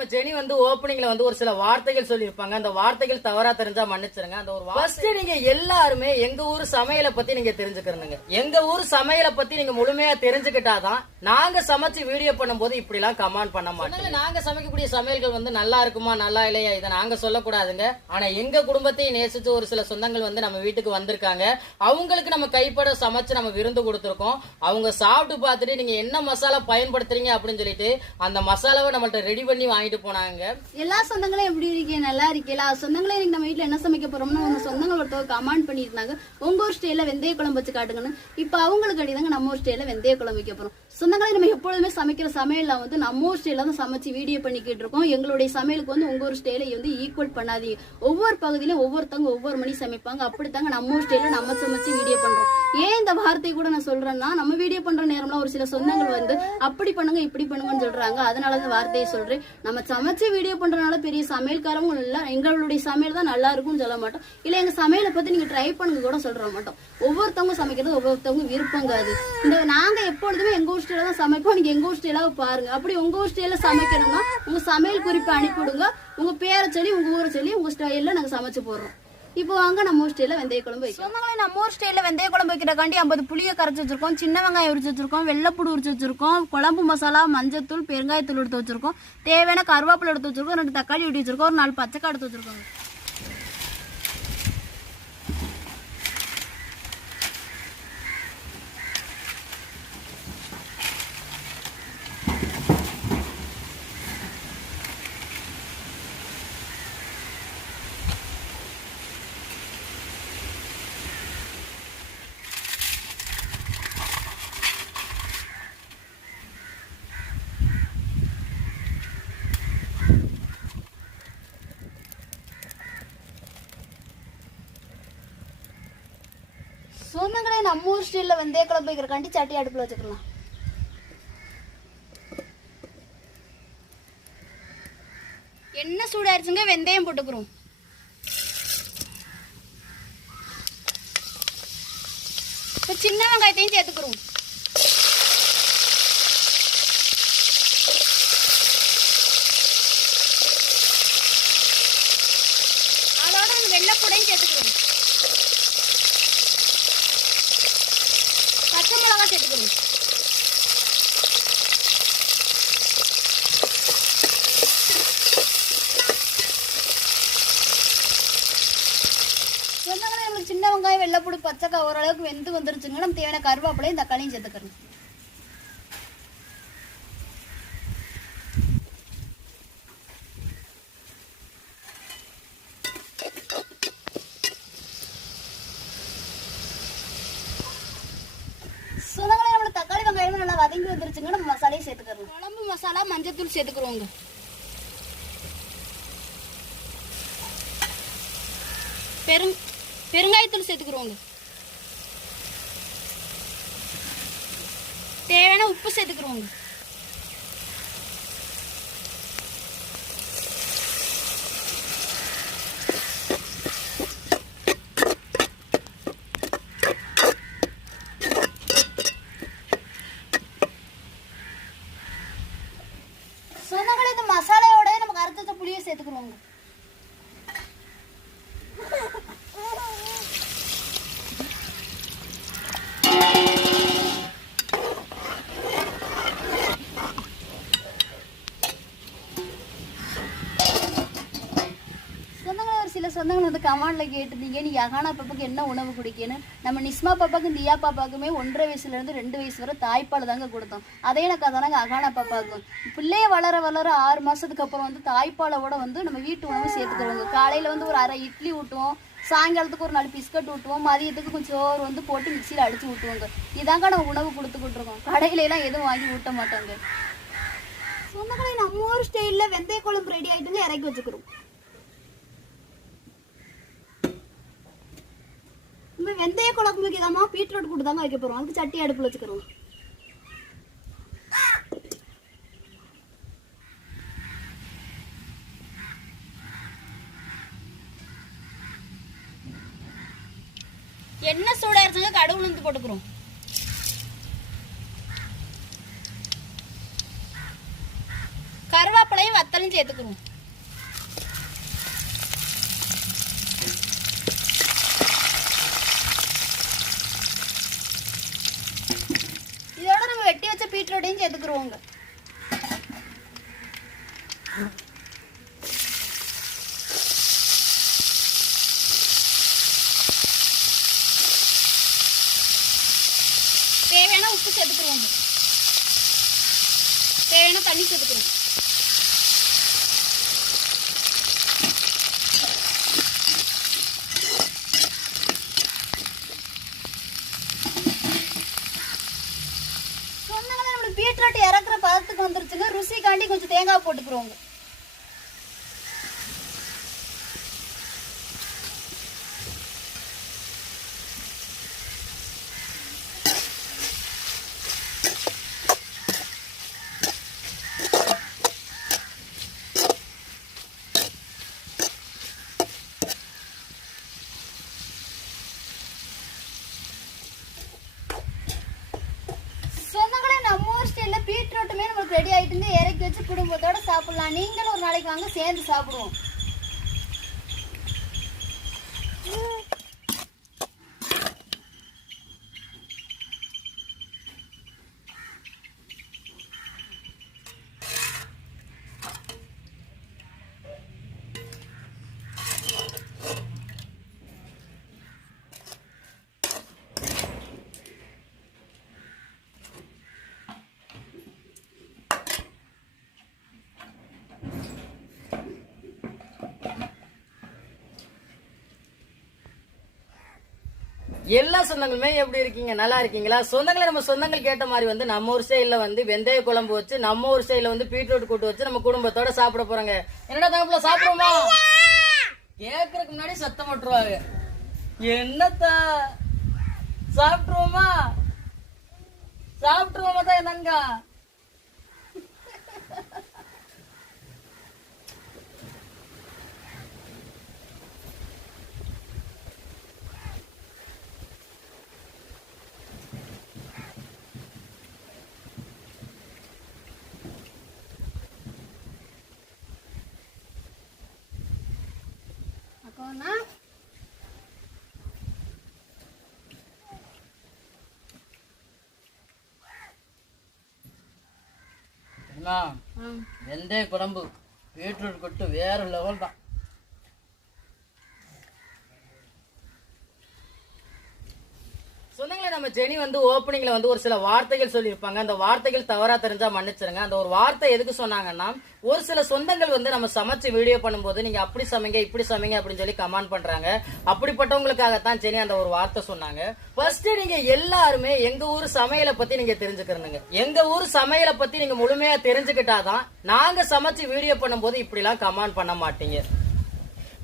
நம்ம ஜெனி வந்து ஓப்பனிங்ல வந்து ஒரு சில வார்த்தைகள் சொல்லியிருப்பாங்க. அந்த வார்த்தைகள் தவறா தெரிஞ்சா மன்னிச்சிருங்க. அந்த ஒரு ஃபர்ஸ்ட் நீங்க எல்லாருமே எங்க ஊர் சமையலை பத்தி நீங்க தெரிஞ்சுக்கிறனுங்க. எங்க ஊர் சமையலை பத்தி நீங்க முழுமையா தெரிஞ்சுக்கிட்டாதான் நாங்க சமைச்சு வீடியோ பண்ணும்போது இப்படி எல்லாம் கமெண்ட் பண்ண மாட்டோம். நாங்க சமைக்கக்கூடிய சமையல்கள் வந்து நல்லா இருக்குமா நல்லா இல்லையா? இதை நாங்க சொல்லக்கூடாதுங்க. ஆனா எங்க குடும்பத்தையும் நேசிச்சு ஒரு சில சொந்தங்கள் வந்து நம்ம வீட்டுக்கு வந்திருக்காங்க. அவங்களுக்கு நம்ம கைப்பட சமைச்சு நம்ம விருந்து கொடுத்துருக்கோம். அவங்க சாப்பிட்டு பார்த்துட்டு நீங்க என்ன மசாலா பயன்படுத்துறீங்க அப்படின்னு சொல்லிட்டு அந்த மசாலாவை நம்மள்ட்ட ரெடி பண்ணி வாங்கிட்டு போனாங்க. எல்லா சொந்தங்களும் எப்படி இருக்கீங்க? நல்லா இருக்கீங்களா? சொந்தங்களே இன்னைக்கு நம்ம வீட்டில் என்ன சமைக்க போறோம்னு உங்க சொந்தங்கள் ஒருத்தவங்க கமெண்ட் பண்ணியிருந்தாங்க. உங்க ஒரு ஸ்டைல வெந்தய குழம்பு வச்சு காட்டுங்கன்னு. இப்ப அவங்களுக்கு அடிதாங்க நம்ம ஒரு ஸ்டைல வெந்தய குழம்பு வைக்க போறோம். சொந்தங்களே நம்ம எப்பொழுதுமே சமைக்கிற சமையல வந்து நம்ம ஒரு ஸ்டைல தான் சமைச்சு வீடியோ பண்ணிக்கிட்டு இருக்கோம். எங்களுடைய சமையலுக்கு வந்து உங்க ஒரு ஸ்டைல வந்து ஈக்குவல் பண்ணாதீங்க. ஒவ்வொரு பகுதியிலும் ஒவ்வொருத்தவங்க ஒவ்வொரு மணி சமைப்பாங்க. அப்படித்தாங்க நம்ம ஒரு ஸ்டைல நம்ம சமைச்சு வீடியோ பண்றோம். ஏன் இந்த வார்த்தை கூட நான் சொல்றேன்னா நம்ம வீடியோ பண்ற நேரம்ல ஒரு சில சொந்தங்கள் வந்து அப்படி பண்ணுங்க இப்படி பண்ணுங்கன்னு சொல்றாங்க. அதனால இந்த வார்த்தையை சொல்றேன். நம்ம சமைச்சு வீடியோ பண்றதுனால பெரிய சமையல்காரவங்க இல்ல. எங்களுடைய சமையல் தான் நல்லா இருக்கும்னு சொல்ல மாட்டோம். இல்ல எங்க சமையலை பத்தி நீங்க ட்ரை பண்ணுங்க கூட சொல்ற மாட்டோம். ஒவ்வொருத்தவங்க சமைக்கிறது ஒவ்வொருத்தவங்க விருப்பங்க அது இந்த நாங்க எப்பொழுதுமே எங்க ஊர் ஸ்டைல தான் சமைப்போம். நீங்க எங்க ஊர் ஸ்டைலாக பாருங்க. அப்படி உங்க ஊர் ஸ்டைல சமைக்கணும்னா உங்க சமையல் குறிப்பு அனுப்பிவிடுங்க. உங்க பேரை சொல்லி உங்க ஊரை சொல்லி உங்க ஸ்டைல்ல நாங்க சமைச்சு போடுறோம். இப்போ வாங்க நம்ம ஊர் ஸ்டைல வெந்தய குழம்பு வைக்கிறோம். சொந்தங்களே நம்ம ஊர் ஸ்டைல வெந்தய குழம்பு வைக்கிறக்காண்டி ஐம்பது புளியை கரைச்சி வச்சிருக்கோம். சின்ன வெங்காயம் உரிச்சு வச்சிருக்கோம். வெள்ளப்பூடு உரிச்சு வச்சிருக்கோம். குழம்பு மசாலா மஞ்சத்தூள் பெருங்காயத்தூள் எடுத்து வச்சிருக்கோம். தேவையான கருவேப்பிலை எடுத்து வச்சிருக்கோம். ரெண்டு தக்காளி வெட்டி வச்சிருக்கோம். ஒரு நாலு பச்சைக்காய் எடுத்து வச்சிருக்கோம் சொந்தங்களே நம்ம ஊர் ஸ்டைல்ல வெந்தய குழம்பு வைக்கிறக்காண்டி சட்டி அடுப்பில் வச்சுக்கலாம். எண்ணெய் சூடாயிருச்சுங்க வெந்தயம் போட்டுக்கிறோம். இப்போ சின்ன வெங்காயத்தையும் சேர்த்துக்கிறோம் அதோட அந்த வெள்ளைப்பூடையும் சேர்த்துக்கிறோம் பச்சை மிளகா சேர்த்துக்கிறோம் சொந்தங்களே நம்மளுக்கு சின்ன வெங்காயம் வெள்ளைப்பூடி பச்சைக்காய் ஓரளவுக்கு வெந்து வந்துருச்சுங்க நம்ம தேவையான கருவேப்பிலையும் தக்காளியும் சேர்த்துக்கிறோம் தக்காளி வெங்காயமும் நல்லா வதங்கி வந்துருச்சுங்க நம்ம மசாலையும் சேர்த்துக்கிறோம் குழம்பு மசாலா மஞ்சத்தூள் சேர்த்துக்கிறோங்க பெரும் பெருங்காயத்தூள் சேர்த்துக்கிறோங்க. தேவையான உப்பு சேர்த்துக்கிறோங்க சொந்தங்களே இந்த மசாலையோட நமக்கு அரைச்ச வச்ச புளியை சேர்த்துக்கிறோங்க சொந்தங்களே ஒரு சில சொந்தங்கள் வந்து கமாண்ட்ல கேட்டிருந்தீங்க. நீ யகானா பாப்பாக்கு என்ன உணவு குடிக்கணும் நம்ம நிஸ்மா பாப்பாக்கு தியா பாப்பாக்குமே ஒன்றரை வயசுலேருந்து ரெண்டு வயசு வரை தாய்ப்பால் தாங்க கொடுத்தோம். அதே எனக்கு தானாங்க அகானா பாப்பாக்கும் பிள்ளைய வளர வளர ஆறு மாதத்துக்கு அப்புறம் வந்து தாய்ப்பாலோட வந்து நம்ம வீட்டு உணவு சேர்த்துக்கிறோங்க. காலையில் வந்து ஒரு அரை இட்லி ஊட்டுவோம். சாயங்காலத்துக்கு ஒரு நாலு பிஸ்கட் ஊட்டுவோம். மதியத்துக்கு கொஞ்சம் சோறு வந்து போட்டு மிக்சியில் அடிச்சு ஊட்டுவோங்க. இதாங்க நம்ம உணவு கொடுத்துக்கிட்டு இருக்கோம் கடையிலலாம் எதுவும் வாங்கி ஊட்ட மாட்டாங்க. சொந்தக்கடை நம்ம ஊர் ஸ்டைலில் வெந்தய குழம்பு ரெடி ஆகிட்டு இறக்கி வச்சுக்கிறோம். நம்ம வெந்தய குழம்புக்கு இதாம்மா பீட்ரூட் கூட தாங்க வைக்க போறோம். அதுக்கு சட்டி அடுப்புல வச்சுக்கிறோம். எண்ணெய் சூடாயிருச்சுங்க கடுகு உளுந்து போட்டுக்கிறோம். கருவேப்பிலையும் வத்தலையும் சேர்த்துக்கிறோம் இதோட நம்ம வெட்டி வச்ச செஞ்சு எடுத்துருவோங்க தேவையான உப்பு சேர்த்துக்கிறோங்க தேவையான தண்ணி சேர்த்துக்கிறோம் பதத்துக்கு வந்துருச்சுங்க. ருசிக்காண்டி கொஞ்சம் தேங்காய் போட்டுக்கிறோங்க சொந்தங்களே நம்ம ஊர் ஸ்டைல்ல பீட்ரூட்டுமே நமக்கு ரெடி ஆயிட்டு இறக்கி வச்சு குடும்பத்தோட சாப்பிடலாம் நீங்களும் ஒரு நாளைக்கு வாங்க சேர்ந்து சாப்பிடுவோம். எல்லா சொந்தங்களுமே எப்படி இருக்கீங்க? நல்லா இருக்கீங்களா? சொந்தங்களை நம்ம சொந்தங்கள் கேட்ட மாதிரி வந்து நம்ம ஒரு சைடில் வந்து வெந்தய குழம்பு வச்சு நம்ம ஒரு சைடில் வந்து பீட்ரூட் கூட்டு வச்சு நம்ம குடும்பத்தோட சாப்பிட போறாங்க. என்னடா தகப்புல சாப்பிடுவோமா? கேட்கறதுக்கு முன்னாடி சத்தம் போட்டுருவாங்க என்னத்தா? சாப்பிட்டுருவோமா? சாப்பிட்டுருவோமா தான் என்னங்க வெந்தய குழம்பு பீட்ரூட் கொட்டு வேற லெவல் தான். சொன்னீங்களே ஜெனி வந்து ஓப்பனிங்ல வந்து ஒரு சில வார்த்தைகள் சொல்லியிருப்பாங்க. அந்த வார்த்தைகள் தவறா தெரிஞ்சா மன்னிச்சிருங்க. அந்த ஒரு வார்த்தை எதுக்கு சொன்னாங்கன்னா ஒரு சில சொந்தங்கள் வந்து நம்ம சமைச்சு வீடியோ பண்ணும்போது நீங்க அப்படி சமைங்க இப்படி சமைங்க அப்படின்னு சொல்லி கமெண்ட் பண்றாங்க. அப்படிப்பட்டவங்களுக்காகத்தான் ஜெனி அந்த ஒரு வார்த்தை சொன்னாங்க. ஃபர்ஸ்ட் நீங்க எல்லாருமே எங்க ஊர் சமையலை பத்தி நீங்க தெரிஞ்சுக்கிறனுங்க. எங்க ஊர் சமையலை பத்தி நீங்க முழுமையா தெரிஞ்சுக்கிட்டாதான் நாங்க சமைச்சு வீடியோ பண்ணும்போது இப்படி எல்லாம் கமெண்ட் பண்ண மாட்டீங்க.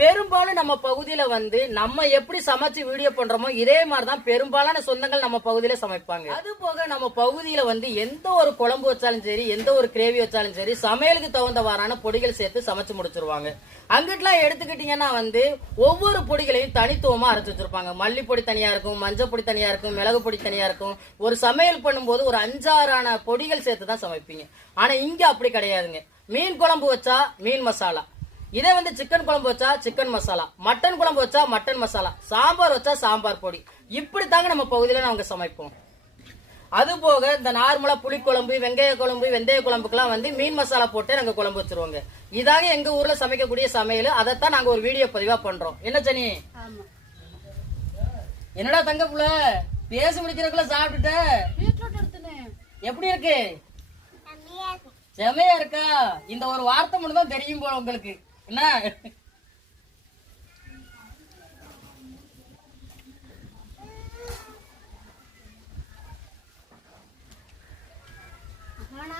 பெரும்பாலும் நம்ம பகுதியில வந்து நம்ம எப்படி சமைச்சு வீடியோ பண்றோமோ இதே மாதிரிதான் பெரும்பாலான சொந்தங்கள் நம்ம பகுதியில சமைப்பாங்க. அது போக நம்ம பகுதியில வந்து எந்த ஒரு குழம்பு வச்சாலும் சரி எந்த ஒரு கிரேவி வச்சாலும் சரி சமையலுக்கு தகுந்தவாறான பொடிகள் சேர்த்து சமைச்சு முடிச்சிருவாங்க. அங்கிட்டலாம் எடுத்துக்கிட்டீங்கன்னா வந்து ஒவ்வொரு பொடிகளையும் தனித்துவமா அரைச்சு வச்சிருப்பாங்க. மல்லிப்பொடி தனியா இருக்கும் மஞ்சள் பொடி தனியா இருக்கும் மிளகு பொடி தனியா இருக்கும். ஒரு சமையல் பண்ணும்போது ஒரு அஞ்சாறான பொடிகள் சேர்த்து தான் சமைப்பீங்க. ஆனா இங்க அப்படி கிடையாதுங்க. மீன் குழம்பு வச்சா மீன் மசாலா. இதே வந்து சிக்கன் குழம்பு வச்சா சிக்கன் மசாலா மட்டன் குழம்பு வச்சா மட்டன் மசாலா சாம்பார் வச்சா சாம்பார் பொடி. இப்படித்தாங்க நம்ம பகுதியில நாங்க சமைப்போம். அது போக இந்த நார்மலா புளிக்குழம்பு வெங்காய குழம்பு வெந்தய குழம்புக்கெல்லாம் வந்து மீன் மசாலா போட்டு நாங்க குழம்பு வச்சிருவோங்க. இதாங்க எங்க ஊர்ல சமைக்கக்கூடிய சமையல் அதைத்தான் நாங்க ஒரு வீடியோ பதிவா பண்றோம். என்ன சனி? என்னடா தங்க புள்ள? பேசி முடிக்கிறதுக்குள்ள சாப்பிட்டுட்ட? எப்படி இருக்கு? செமையா இருக்கா. இந்த ஒரு வார்த்தை மட்டும் தான் தெரியும் போல உங்களுக்கு. என்ன? ஆனா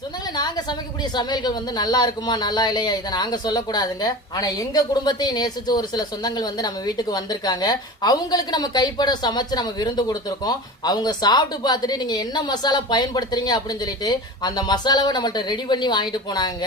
சொன்னாங்க நாங்க சமைக்கக்கூடிய சமையல்கள் வந்து நல்லா இருக்குமா நல்லா இல்லையா? இதை நாங்க சொல்லக்கூடாதுங்க. ஆனா எங்க குடும்பத்தையும் நேசிச்சு ஒரு சில சொந்தங்கள் வந்து நம்ம வீட்டுக்கு வந்திருக்காங்க. அவங்களுக்கு நம்ம கைப்பட சமைச்சு நம்ம விருந்து கொடுத்துருக்கோம். அவங்க சாப்பிட்டு பார்த்துட்டு நீங்க என்ன மசாலா பயன்படுத்துறீங்க அப்படின்னு சொல்லிட்டு அந்த மசாலாவை நம்மள்ட்ட ரெடி பண்ணி வாங்கிட்டு போனாங்க.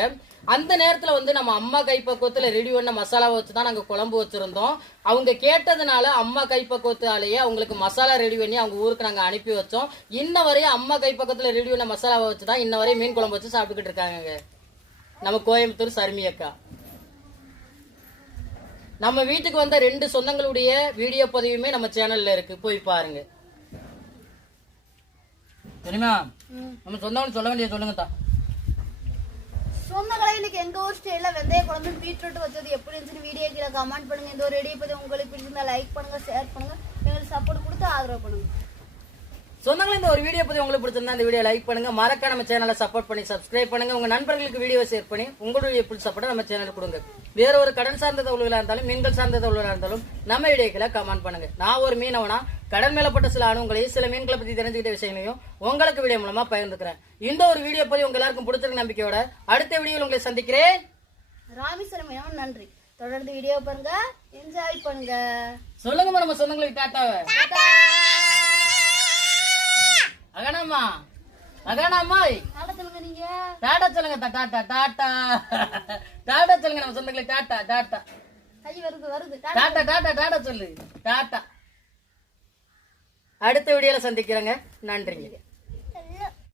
அந்த நேரத்துல வந்து நம்ம அம்மா கைப்பக்குவத்துல ரெடி பண்ண மசாலாவை வச்சு தான் நாங்க குழம்பு வச்சிருந்தோம். அவங்க கேட்டதுனால அம்மா கைப்பக்குவத்தாலேயே அவங்களுக்கு மசாலா ரெடி பண்ணி அவங்க ஊருக்கு நாங்க அனுப்பி வச்சோம். இன்ன வரையும் அம்மா கைப்பக்கத்துல ரெடி பண்ண மசாலாவை வச்சு தான் இன்ன வரையும் மீன் குழம்பு வச்சு சாப்பிட்டுக்கிட்டு இருக்காங்க நம்ம கோயம்புத்தூர் சர்மி அக்கா. நம்ம வீட்டுக்கு வந்த ரெண்டு சொந்தங்களுடைய வீடியோ பதிவுமே நம்ம சேனல்ல இருக்கு. போய் பாருங்க. தெரியுமா நம்ம சொந்தங்கள் சொல்ல வேண்டிய சொல்லுங்க தா சொந்தங்களே இன்னைக்கு எங்க ஊர் ஸ்டைல வெந்தய குழம்பு பீட்ரூட் வச்சது எப்படி இருந்துச்சுன்னு வீடியோ கீழே கமெண்ட் பண்ணுங்க. இந்த ஒரு ரெடியை பத்தி உங்களுக்கு பிடிச்சிருந்தா லைக் பண்ணுங்க ஷேர் பண்ணுங்க. எங்களுக்கு சப்போர்ட் கொடுத்து ஆதரவு பண்ணுங்க. சொந்தங்களே இந்த ஒரு வீடியோ பத்தி உங்களுக்கு பிடிச்சிருந்தா இந்த வீடியோ லைக் பண்ணுங்க. மறக்க நம்ம சேனலை சப்போர்ட் பண்ணி சப்ஸ்கிரைப் பண்ணுங்க. உங்க நண்பர்களுக்கு வீடியோ ஷேர் பண்ணி உங்களுடைய ஃபுல் சப்போர்ட் நம்ம சேனலுக்கு கொடுங்க. வேற ஒரு கடன் சார்ந்த தகவல்களா இருந்தாலும் மீன்கள் சார்ந்த தகவல்களா இருந்தாலும் நம்ம வீடியோக்களை கமெண்ட் பண்ணுங்க. நான் ஒரு மீனவனா கடல் மேலப்பட்ட சில அனுபவங்களையும் சில மீன்களை பத்தி தெரிஞ்சுக்கிட்ட விஷயங்களையும் உங்களுக்கு வீடியோ மூலமா பகிர்ந்துக்கிறேன். இந்த ஒரு வீடியோ பத்தி உங்க எல்லாருக்கும் பிடிச்சிருக்க நம்பிக்கையோட அடுத்த வீடியோவில் உங்களை சந்திக்கிறேன். ராமேஸ்வரம் நன்றி. தொடர்ந்து வீடியோ பாருங்க. என்ஜாய் பண்ணுங்க. சொல்லுங்கம்மா நம்ம சொந்தங்களுக்கு டாட்டாவை அகனாமா அகனாமா நல்லா சொல்லுங்க நீங்க டாடா சொல்லுங்க டாட்டா டாட்டா டாடா சொல்லுங்க நம்ம கை வருது வருது. டாட்டா டாட்டா டாடா சொல்லு. டாட்டா அடுத்த வீடியோல சந்திக்கிறேங்க. நன்றிங்க.